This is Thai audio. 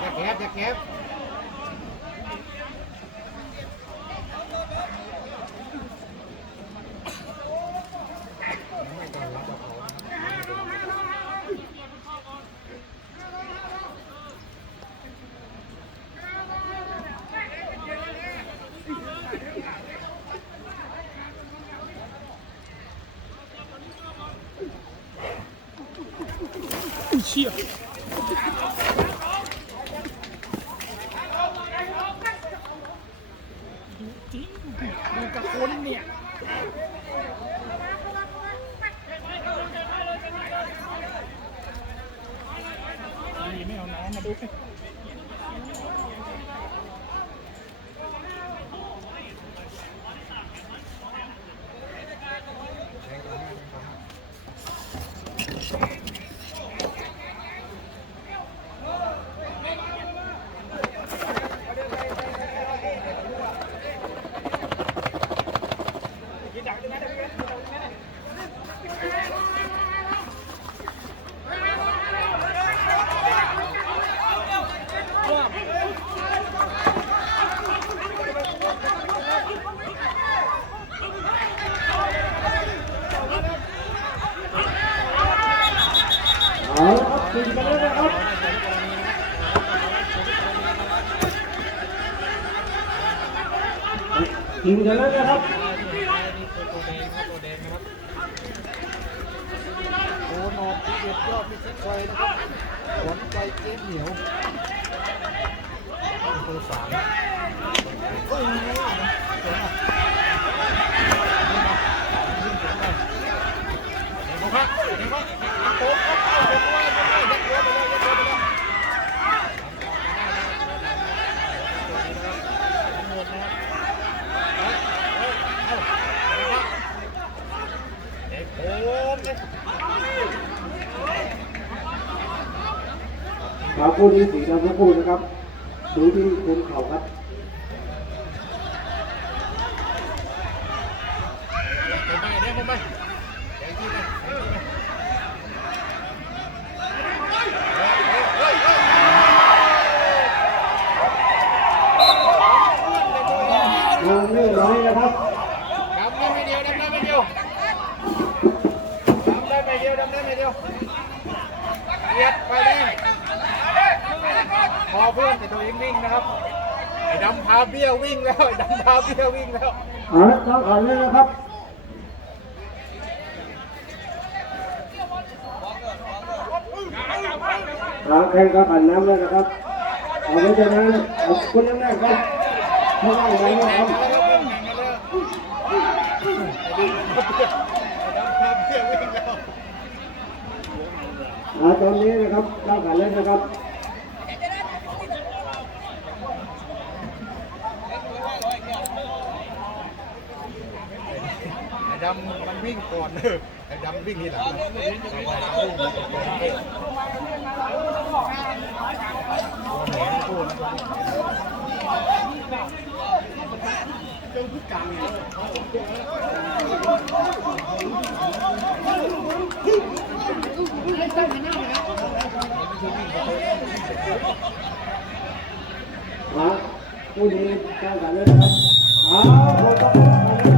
อย่าแคบอย่าแคบ เชี่ยจริงดูกระคนเนี่ยไม่เอาน้ำมาด้วย เอาละครับกินกันแล้วนะครับกินกันแล้วนะครับ โอ้ เก็บยอดมิตรชัยนะครับหวนใจเกมเหนียวเบอร์สามโอ้ยเดี๋ยวครับเดี๋ยวครับโต๊ะเข้าเข้าไปเลยยัดตัวไปเลยยัดตัวไปเลยเงินนะครับเอาเอาเอาเด็กโอ้มเลย ครับคู่นี้สีดำทั้งคู่นะครับดูที่คุณเข่าครับผมไปเดี๋ยวผมไปเดี๋ยวที่ไปเดี๋ยเฮ้ยเฮ้ยเฮ้ยยังไม่ร้อยนะครับดำได้ไม่เดียวดำได้ไม่เดียวดำได้ไม่เดียวดำได้ไม่เดียวเลียดไปแดง อเพื่อนแต่ตัวเองวิ่งนะครับ ไอ้ดำพาเบี้ยววิ่งแล้วไอ้ดำพาเบี้ยววิ่งแล้วเอาละครับอ่นเลยนะครับทาแข่งก็ผ่านน้ำแล้วนะครับเอาไว้จะนั้นขอบคุณแรกๆครับไม่ว่าไรนะครับอ่าตอนนี้นะครับเข้าขันแล้วนะครับ ดำมันวิ่งก่อนไอ้ดำวิ่งทีหลังอ่าผู้นี้เข้าขันแล้วนะครับอ่าคนต้องเข้าขันแล้ว